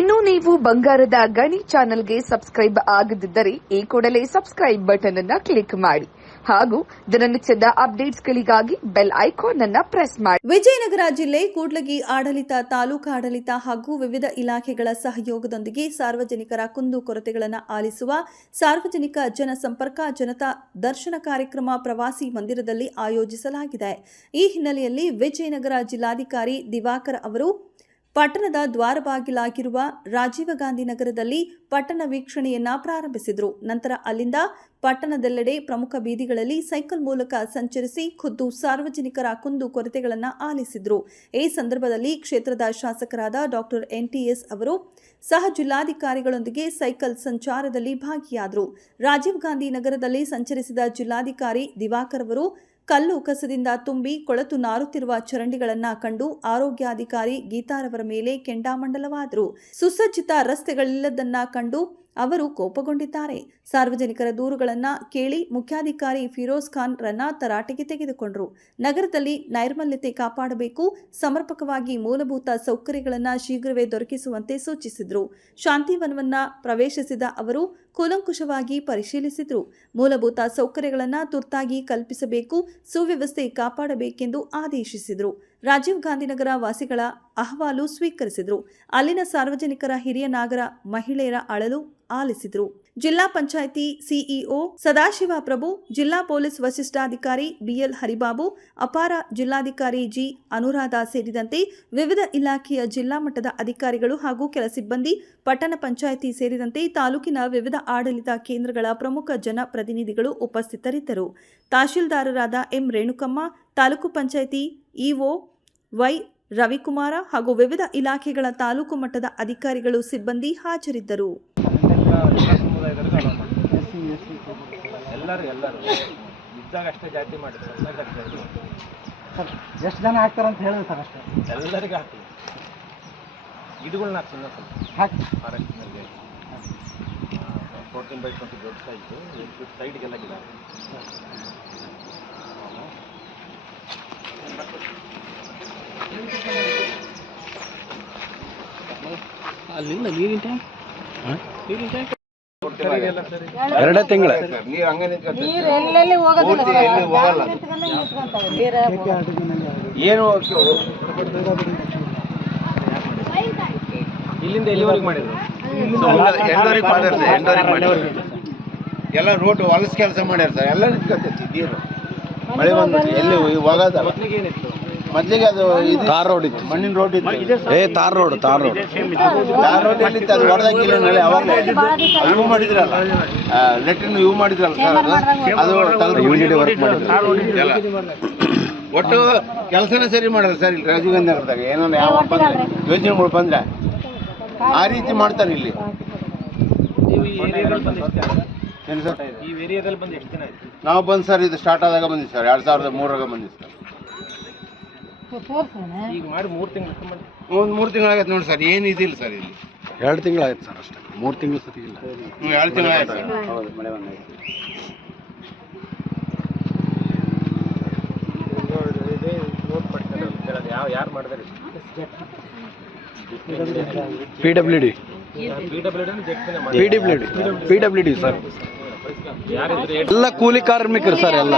ಇನ್ನು ನೀವು ಬಂಗಾರದ ಗಣಿ ಚಾನೆಲ್ಗೆ ಸಬ್ಸ್ಕ್ರೈಬ್ ಆಗದಿದ್ದರೆ ಈ ಕೂಡಲೇ ಸಬ್ಸ್ಕ್ರೈಬ್ ಬಟನ್ ಅನ್ನು ಕ್ಲಿಕ್ ಮಾಡಿ ಹಾಗೂ ದಿನನಿತ್ಯದ ಅಪ್ಡೇಟ್ಸ್ಗಳಿಗಾಗಿ ಬೆಲ್ ಐಕಾನ್ ಅನ್ನು ಪ್ರೆಸ್ ಮಾಡಿ. ವಿಜಯನಗರ ಜಿಲ್ಲೆ ಕೂಡ್ಲಗಿ ಆಡಳಿತ, ತಾಲೂಕು ಆಡಳಿತ ಹಾಗೂ ವಿವಿಧ ಇಲಾಖೆಗಳ ಸಹಯೋಗದೊಂದಿಗೆ ಸಾರ್ವಜನಿಕರ ಕುಂದುಕೊರತೆಗಳನ್ನು ಆಲಿಸುವ ಸಾರ್ವಜನಿಕ ಜನಸಂಪರ್ಕ ಜನತಾ ದರ್ಶನ ಕಾರ್ಯಕ್ರಮ ಪ್ರವಾಸಿ ಮಂದಿರದಲ್ಲಿ ಆಯೋಜಿಸಲಾಗಿದೆ. ಈ ಹಿನ್ನೆಲೆಯಲ್ಲಿ ವಿಜಯನಗರ ಜಿಲ್ಲಾಧಿಕಾರಿ ದಿವಾಕರ್ ಅವರು ಪಟ್ಟಣದ ದ್ವಾರಬಾಗಿಲಾಗಿರುವ ರಾಜೀವ ಗಾಂಧಿ ನಗರದಲ್ಲಿ ಪಟ್ಟಣ ವೀಕ್ಷಣೆಯನ್ನ ಪ್ರಾರಂಭಿಸಿದರು. ನಂತರ ಅಲ್ಲಿಂದ ಪಟ್ಟಣದೆಲ್ಲೆಡೆ ಪ್ರಮುಖ ಬೀದಿಗಳಲ್ಲಿ ಸೈಕಲ್ ಮೂಲಕ ಸಂಚರಿಸಿ ಖುದ್ದು ಸಾರ್ವಜನಿಕರ ಕುಂದು ಕೊರತೆಗಳನ್ನು ಆಲಿಸಿದರು. ಈ ಸಂದರ್ಭದಲ್ಲಿ ಕ್ಷೇತ್ರದ ಶಾಸಕರಾದ ಡಾಕ್ಟರ್ NTS ಅವರು ಸಹ ಜಿಲ್ಲಾಧಿಕಾರಿಗಳೊಂದಿಗೆ ಸೈಕಲ್ ಸಂಚಾರದಲ್ಲಿ ಭಾಗಿಯಾದರು. ರಾಜೀವ್ ಗಾಂಧಿ ನಗರದಲ್ಲಿ ಸಂಚರಿಸಿದ ಜಿಲ್ಲಾಧಿಕಾರಿ ದಿವಾಕರ್ ಅವರು ಕಲ್ಲು ಕಸದಿಂದ ತುಂಬಿ ಕೊಳತು ನಾರುತ್ತಿರುವ ಚರಂಡಿಗಳನ್ನು ಕಂಡು ಆರೋಗ್ಯಾಧಿಕಾರಿ ಗೀತಾರವರ ಮೇಲೆ ಕೆಂಡಾಮಂಡಲವಾದರು. ಸುಸಜ್ಜಿತ ರಸ್ತೆಗಳಿಲ್ಲದನ್ನ ಕಂಡು ಅವರು ಕೋಪಗೊಂಡಿದ್ದಾರೆ. ಸಾರ್ವಜನಿಕರ ದೂರುಗಳನ್ನು ಕೇಳಿ ಮುಖ್ಯಾಧಿಕಾರಿ ಫಿರೋಜ್ ಖಾನ್ ರನ್ನ ತರಾಟೆಗೆ ತೆಗೆದುಕೊಂಡರು. ನಗರದಲ್ಲಿ ನೈರ್ಮಲ್ಯತೆ ಕಾಪಾಡಬೇಕು, ಸಮರ್ಪಕವಾಗಿ ಮೂಲಭೂತ ಸೌಕರ್ಯಗಳನ್ನು ಶೀಘ್ರವೇ ದೊರಕಿಸುವಂತೆ ಸೂಚಿಸಿದರು. ಶಾಂತಿವನವನ್ನ ಪ್ರವೇಶಿಸಿದ ಅವರು ಕೂಲಂಕುಷವಾಗಿ ಪರಿಶೀಲಿಸಿದರು. ಮೂಲಭೂತ ಸೌಕರ್ಯಗಳನ್ನು ತುರ್ತಾಗಿ ಕಲ್ಪಿಸಬೇಕು, ಸುವ್ಯವಸ್ಥೆ ಕಾಪಾಡಬೇಕೆಂದು ಆದೇಶಿಸಿದರು. ರಾಜೀವ್ ಗಾಂಧಿನಗರ ವಾಸಿಗಳ ಅಹವಾಲು ಸ್ವೀಕರಿಸಿದರು. ಅಲ್ಲಿನ ಸಾರ್ವಜನಿಕರ ಹಿರಿಯ ನಾಗರ ಮಹಿಳೆಯರ ಅಳಲು ಆಲಿಸಿದರು. ಜಿಲ್ಲಾ ಪಂಚಾಯಿತಿ ಸಿಇಒ ಸದಾಶಿವ ಪ್ರಭು, ಜಿಲ್ಲಾ ಪೊಲೀಸ್ ವರಿಷ್ಠಾಧಿಕಾರಿ BL ಹರಿಬಾಬು, ಅಪಾರ ಜಿಲ್ಲಾಧಿಕಾರಿ G ಅನುರಾಧ ಸೇರಿದಂತೆ ವಿವಿಧ ಇಲಾಖೆಯ ಜಿಲ್ಲಾ ಮಟ್ಟದ ಅಧಿಕಾರಿಗಳು ಹಾಗೂ ಕೆಲ ಸಿಬ್ಬಂದಿ, ಪಟ್ಟಣ ಪಂಚಾಯಿತಿ ಸೇರಿದಂತೆ ತಾಲೂಕಿನ ವಿವಿಧ ಆಡಳಿತ ಕೇಂದ್ರಗಳ ಪ್ರಮುಖ ಜನಪ್ರತಿನಿಧಿಗಳು ಉಪಸ್ಥಿತರಿದ್ದರು. ತಹಶೀಲ್ದಾರರಾದ M Renukamma, taluk panchayat EO Y Ravikumar ಹಾಗೂ ವಿವಿಧ ಇಲಾಖೆಗಳ ತಾಲೂಕು ಮಟ್ಟದ ಅಧಿಕಾರಿಗಳು, ಸಿಬ್ಬಂದಿ ಹಾಜರಿದ್ದರು. ಎಷ್ಟು ಜನ ಹಾಕ್ತಾರೆ ಅಂತ ಹೇಳಿದ್ರು ಸರ್? ಅಷ್ಟೇ ಎಲ್ಲರಿಗೂ ಹಾಕಿ ಗಿಡಗಳನ್ನ ಹಾಕಿ 14x20 ದೊಡ್ಡ ಸೈಜು, 8 ಫೀಟ್ ಸೈಡ್ಗೆಲ್ಲ ಗಿಡ. ಅಲ್ಲಿಂದ ನೀರಿನ ಟ್ಯಾಂಕ್ ಎರಡೇ ತಿಂಗಳ ಏನು ಇಲ್ಲಿಂದ ಎಲ್ಲಿವರೆಗೆ ಮಾಡಿದ್ರು? ಎಲ್ಲ ರೋಡ್ ಹೊಲಸ್ ಕೆಲಸ ಮಾಡ್ಯಾರ ಸರ್. ಎಲ್ಲ ನಿಂತ್ಕೊತೈತಿ ನೀರು, ಮಳೆ ಬಂದ್ಬಿಟ್ಟು ಎಲ್ಲಿ ಹೋಗೋದ. ಮೊದಲಿಗೆ ಅದು ತಾರ್ ರೋಡ್ ಇತ್ತು, ಮಣ್ಣಿನ ರೋಡ್ ಇತ್ತು. ತಾರ್ ರೋಡ್ ಎಲ್ಲಿತ್ತು? ಅದು ಹೊಡೆದಾಗಿಲ್ಲ ನಾಳೆ. ಅವಾಗ ಇವು ಮಾಡಿದ್ರಲ್ಲ, ಲೆಟ್ರಿನ್ ಇವು ಮಾಡಿದ್ರಲ್ಲ ಸರ್, ಅದು ವರ್ಕ್ ಮಾಡಿದ್ರು. ಎಲ್ಲ ಒಟ್ಟು ಕೆಲಸನೇ ಸರಿ ಮಾಡಲ್ಲ ಸರ್ ಇಲ್ಲಿ ರಾಜೀವ್ ಗಾಂಧಿ ನಗರದಾಗ. ಏನೋ ಯಾವ ಬಂದ್ರೆ ಯೋಜನೆಗಳು ಬಂದ್ರೆ ಆ ರೀತಿ ಮಾಡ್ತಾರೆ ಇಲ್ಲಿ. ನಾವು ಬಂದು ಸರ್, ಇದು ಸ್ಟಾರ್ಟ್ ಆದಾಗ ಬಂದಿದ್ದು ಸರ್, 2003 ಬಂದಿದ್ದು ಸರ್. ಈಗ ಮಾಡಿ 3 ತಿಂಗಳಾಗೈತೆ ನೋಡಿ ಸರ್. ಏನು ಇದಿಲ್ಲ ಸರ್ ಇಲ್ಲಿ. 2 ತಿಂಗಳಾಯ್ತು ಸರ್ ಅಷ್ಟೇ, 3 ತಿಂಗಳು ಸತಿ ಇಲ್ಲ. 2 ತಿಂಗಳಾಯ್ತು ಸರ್. ಹೌದು, ಮಳೆ ಬಂದಾಯ್ತು. ಯಾರು ಮಾಡಿದಾರೆ? PWD sir. ಎಲ್ಲ ಕೂಲಿ ಕಾರ್ಮಿಕರು ಸರ್, ಎಲ್ಲ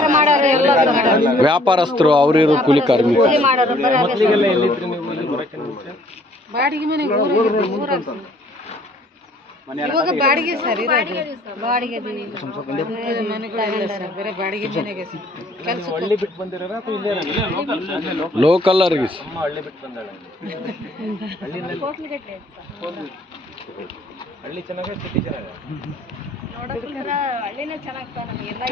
ವ್ಯಾಪಾರಸ್ಥರು, ಅವರು ಕೂಲಿ ಕಾರ್ಮಿಕರು. ಮೊದಲಿಗೆಲ್ಲ ಎಲ್ಲಿದ್ರಿ ನೀವು? ಬಾಡಿಗೆ ಮನೆಗೆ ಇವಾಗ ಬಾಡಿಗೆ ಸರ್, ಬಾಡಿಗೆ ಬೇರೆ ಬಾಡಿಗೆ ಮನೆಗೆ ಕೆಲಸ. ಹಳ್ಳಿ ಬಿಟ್ಟು ಬಂದಿರೋರ ಅಥವಾ ಇಲ್ಲೇ ಲೋಕಲ್ ಅವ್ರಿಗೆ? ಅಮ್ಮ ಹಳ್ಳಿ ಬಿಟ್ಟು ಬಂದಾಳ. ಹಳ್ಳಿ ಚೆನ್ನಾಗ, ಸಿಟಿ ಚೆನ್ನಾಗ? ಹಳ್ಳಿನೇ ಚೆನ್ನಾಗ್ತಾ ನಮಗೆಲ್ಲ.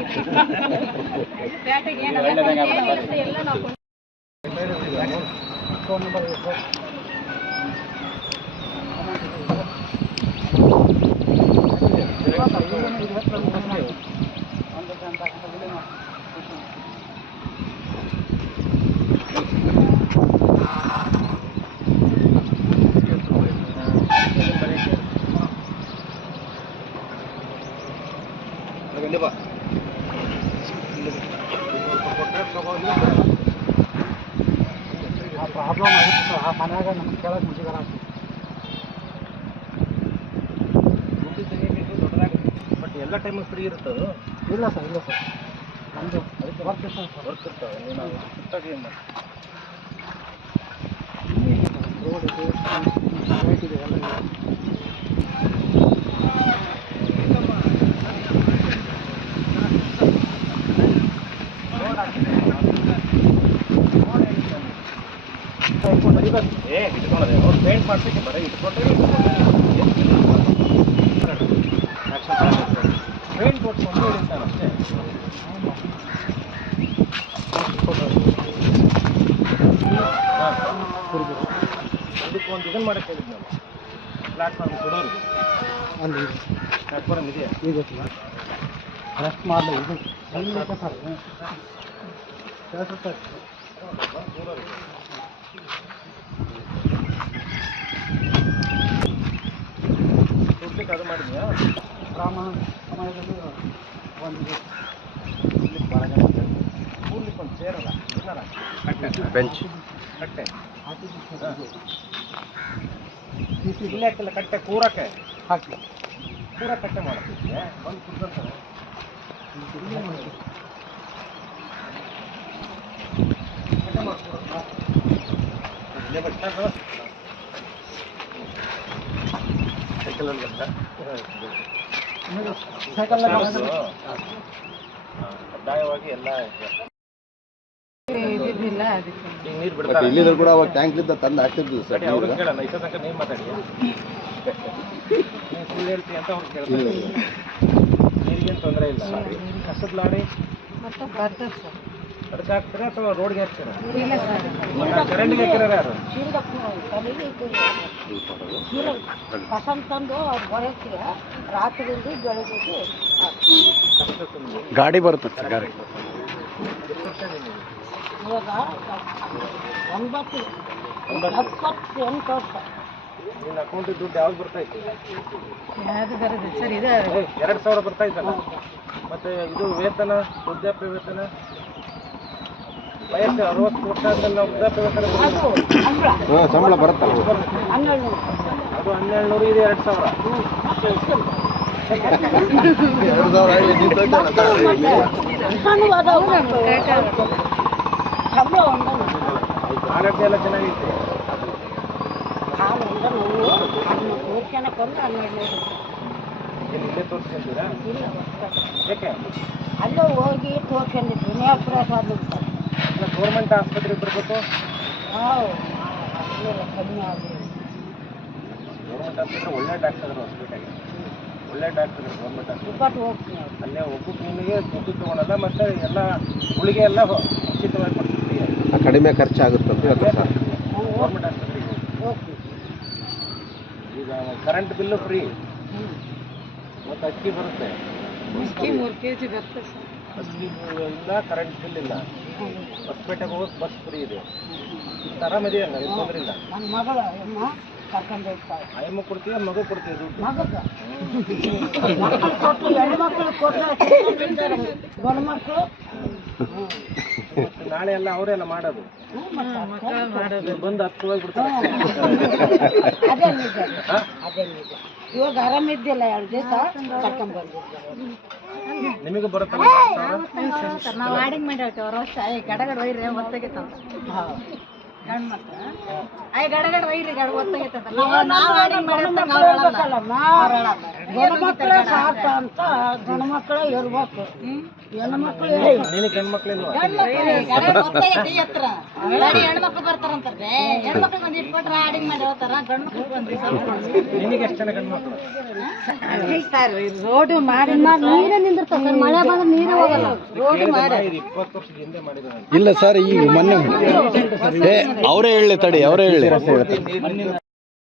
ಪ್ರಾಬ್ಲಮ್ ಆಗುತ್ತೆ ಸರ್. ಆ ಮನೆಯಾಗ ನಮ್ಗೆ ಕೇಳಕ್ಕೆ ಮುಜುಗರ ಆಗ್ತದೆ. ಎಲ್ಲ ಟೈಮು ಫ್ರೀ ಇರ್ತದೆ? ಇಲ್ಲ ಸರ್, ಇಲ್ಲ ಸರ್, ನಮ್ಮದು ಅದಕ್ಕೆ ವರ್ಕ್ ಇರ್ತದೆ. ನೀವು ಸುತ್ತಾಗಿ ಏನು ಮಾಡಿ ರೋಡ್ ಇದೆ, ಲೈಟ್ ಇದೆ, ಎಲ್ಲ ಇದೆ. ಇಟ್ಕೊಳ್ಳೋದೆ ಅವ್ರು ಪೇಂಟ್ ಮಾಡ್ಸಕ್ಕೆ ಬರೀ ಇಟ್ಕೊಂಡ್ರೆ ಪೇಂಟ್ ಕೊಟ್ಕೊಂಡು ಇರ್ತಾರೆ ಅಷ್ಟೇ. ಅದಕ್ಕೆ ಒಂದು ಇದನ್ನು ಮಾಡಕ್ಕೆ ಹೇಳಿದ್ದು ನಾನು, ಪ್ಲಾಟ್ಫಾರ್ಮ್ ಕೊಡೋರು. ಅಲ್ಲಿ ಪ್ಲಾಟ್ಫಾರ್ಮ್ ಇದೆಯಾ? ಇದೆ ಸರ್, ರೆಸ್ಟ್ ಮಾಡಲಿ. ಇದು ಸರ್ ಕೆಲಸ ಸರ್ ದುಡ್ಡಿಗೆ ಅದು ಮಾಡಿದ್ಯಾ? ಸಮಯದಲ್ಲಿ ಒಂದು ಕೂರ್ಲಿಕ್ಕೆ ಒಂದು ಚೇರಲ್ಲ, ಕಟ್ಟೆ ಬೆಂಚ್ ಕಟ್ಟೆ ಇಲ್ಲೇ ಹಾಕಿಲ್ಲ, ಕಟ್ಟೆ ಕೂರಕ್ಕೆ ಹಾಕಿ ಕೂರ ಕಟ್ಟೆ ಮಾಡೋದಕ್ಕೆ ಬಂದು ಕುತ್ಕೊಂತಾರೆ. ಕಟ್ಟೆ ಮಾಡ್ಕೊಡೋದು ಸೈಕಲಲ್ಲಿ ಕಡ್ಡಾಯವಾಗಿ ಎಲ್ಲ ಇದಿದ್ದಿಲ್ಲ ಅದಕ್ಕೆ ಈಗ ನೀರು ಬಿಡ್ತಾರೆ. ಇಲ್ಲಿದ್ರು ಕೂಡ ಅವಾಗ ಟ್ಯಾಂಕ್ಲಿಂದ ತಂದು ಹಾಕ್ತಿದ್ವಿ ಸರ್. ಅವ್ರಿಗೆ ಕೇಳಲ್ಲ, ಇಷ್ಟ ತನಕ ನೀರು ಮಾತಾಡಿ ನೀವು ಸುಳ್ಳು ಹೇಳ್ತೀವಿ ಅಂತ ಅವ್ರಿಗೆ ಕೇಳ್ತಾರೆ. ನೀರಿಗೇನು ತೊಂದರೆ ಇಲ್ಲ. ಕಸದ ಲಾಡಿ ಮತ್ತೆ ಬರ್ತದೆ ಸರ್. ಅದಕ್ಕೆ ಹಾಕ್ತೀರಾ ಅಥವಾ ರೋಡ್ಗೆ ಹಾಕ್ತೀರಾ? ಇಲ್ಲ ಸರ್, ಚರಂಡಿಗೆ ಹಾಕಿರೋರು ಯಾರು? ಕಸ ತಂದು ಅವ್ರು ಹೊರಕ್ಕೆ ರಾತ್ರಿಯಿಂದ ಬೆಳಗ್ಗೆ ಗಾಡಿ ಬರುತ್ತೆ ಸರ್, ಗಾಡಿ. ಇವಾಗ 78 ವರ್ಷ. ನಿನ್ನ ಅಕೌಂಟಿಗೆ ದುಡ್ಡು ಯಾವ್ದು ಬರ್ತಾಯಿತ್ತು? ಯಾವುದು ಬರೋದು ಸರ್? ಇದು 2000 ಬರ್ತಾಯಿತ್ತಲ್ಲ. ಮತ್ತು ಇದು ವೇತನ, ವೃದ್ಧಾಪ್ಯ ವೇತನ, ವಯಸ್ಸು 60 ವರ್ಷ ಆದ್ಮೇಲೆ ನಾವು ವೃದ್ಧಾಪ್ಯ ವೇತನ ಸಂಬಳ ಬರುತ್ತಲ್ಲ, ಅದು 1700, ಇದು 2000. 2000 ಆರೋಗ್ಯ ಎಲ್ಲ ಚೆನ್ನಾಗಿತ್ತು. ಇಲ್ಲೇ ತೋರಿಸ್ಕೊಂತೀರಾ? ಯಾಕೆ? ಅಲ್ಲೇ ಹೋಗಿ ತೋರ್ಸ್ಕೊಂಡಿದ್ರು ನೇಪ್ರಾಸಾದ ಗೌರ್ಮೆಂಟ್ ಆಸ್ಪತ್ರೆಗೆ ಬರಬೇಕು. ಕಡಿಮೆ ಆಗಿದೆ. ಗೌರ್ಮೆಂಟ್ ಆಸ್ಪತ್ರೆ ಒಳ್ಳೆ ಡಾಕ್ಟರ್ ಹಾಸ್ಪಿಟಲ್, ಒಳ್ಳೆ ಡಾಕ್ಟರ್ ಗೌರ್ಮೆಂಟ್ ಆಸ್ಪತ್ರೆ. ಇಪ್ಪತ್ತು ಹೋಗ್ತೀನಿ. ಅಲ್ಲೇ ಒಬ್ಬಕ್ಕೆ ನಿಮಗೆ ದುಡ್ಡು ತೊಗೊಳಲ್ಲ, ಮತ್ತು ಎಲ್ಲ ಗುಳಿಗೆ ಎಲ್ಲ ಉಚಿತವಾಗಿ ಕೊಡ್ತೀವಿ. ಕಡಿಮೆ ಖರ್ಚಾಗುತ್ತಂತ ಹೇಳ್ತಾರೆ ಸರ್. ಗೌರ್ಮೆಂಟ್ ಆಸ್ಪತ್ರೆಗೆ ಹೋಗ್ತೀವಿ. ಈಗ ಕರೆಂಟ್ ಬಿಲ್ಲು ಫ್ರೀ, ಮತ್ತು ಅಕ್ಕಿ ಬರುತ್ತೆ. 3 kg ಬರ್ತದೆ ಸರ್. ಅಕ್ಕಿ ಇಲ್ಲ, ಕರೆಂಟ್ ಬಿಲ್ ಇಲ್ಲ. ಹೊಸಪೇಟೆಗೆ ಹೋಗೋದು ಬಸ್ ಫ್ರೀ ಇದೆ. ಆರಾಮಿದೆಯಾ? ನನಗೆ ತೊಂದರೆ ಇಲ್ಲ. ನನ್ನ ಮಗಳು ಅಮ್ಮ ಕರ್ಕೊಂಡು ಹೋಗ್ತಾಳೆ. ಅಯ್ಯಮ್ಮ ಕೊಡ್ತೀಯ, ಮಗು ಕೊಡ್ತೀಯ ದುಡ್ಡು? ಮಗಗೆ ಮಕ್ಕಳು ಕೊಟ್ಟು ಹೆಣ್ಮಕ್ಳು ಕೊಟ್ಟರೆ ಗಂಡು ಮಕ್ಕಳು ಮತ್ತು ನಾಳೆ ಎಲ್ಲ ಅವರೆಲ್ಲ ಮಾಡೋದು. ಮಾಡೋದು ಬಂದು ಹತ್ತು ಹೋಗ್ಬಿಡ್ತಾರೆ. ಅದೇ ನಿಜ, ಅದೇ ನಿಜ. ಇವಾಗ ಆರಾಮಿದ್ದಿಲ್ಲ 2 ದಿವಸ ಕರ್ಕೊಂಡು ಬಂದಿದ್ದಾರೆ. ನಿಮಗೆ ಬರುತ್ತಲ್ಲ ನಾವು ಆಡಿಂಗ್ ಮಾಡಿ ಹೇಳ್ತೇವೆ ವರ್ಷ ಗಡಗಡ ಒಯ್ರಿ ಒತ್ತಾಗೈತಂತ. ಗಂಡು ಮಕ್ಕಳು ಗಡಗಡ ಒಯ್ರಿ ಗಡ ಒತ್ತಾಗೈತಂತ. ನಾವು ಆಡಿಂಗ್ ಗಂಡು ಸಾಕ ಅಂತ ಗಂಡು ಮಕ್ಕಳು ಇರ್ಬೇಕು. ಹೆಣ್ಣು ಮಕ್ಕಳು ನಿನಗೆ ಹೆಣ್ಮಕ್ಳಿಲ್ವಾ? ಹೆಣ್ಮಕ್ಳು ಬರ್ತಾರಂತಾರೆ. ಹೆಣ್ಮಕ್ಳು ಒಂದು ಇಟ್ಕೊಟ್ರೆ ಆಡಿಂಗ್ ಮಾಡಿ ಹೇಳ್ತಾರ. ಗಂಡು ಮಕ್ಳು ಬಂದು ನಿನಗೆ ಎಷ್ಟು ಜನ ಗಂಡ್ಮಕ್ಳು? ರೋಡ್ ಮಾಡಿ ನೀರೇ ನಿಂದಿರ್ತಾವ ಸರ್. ಮಳೆ ಬಂದ್ರೆ ನೀರೇ ಹೋಗಲ್ಲ. ರೋಡ್ ಮಾಡಿ 20 ವರ್ಷದ ಹಿಂದೆ ಮಾಡಿದ. ಇಲ್ಲ ಸರ್, ಈಗ ಮೊನ್ನೆ ಅವರೇ ಹೇಳಿ ತಡಿ, ಅವರೇ ಹೇಳಿ.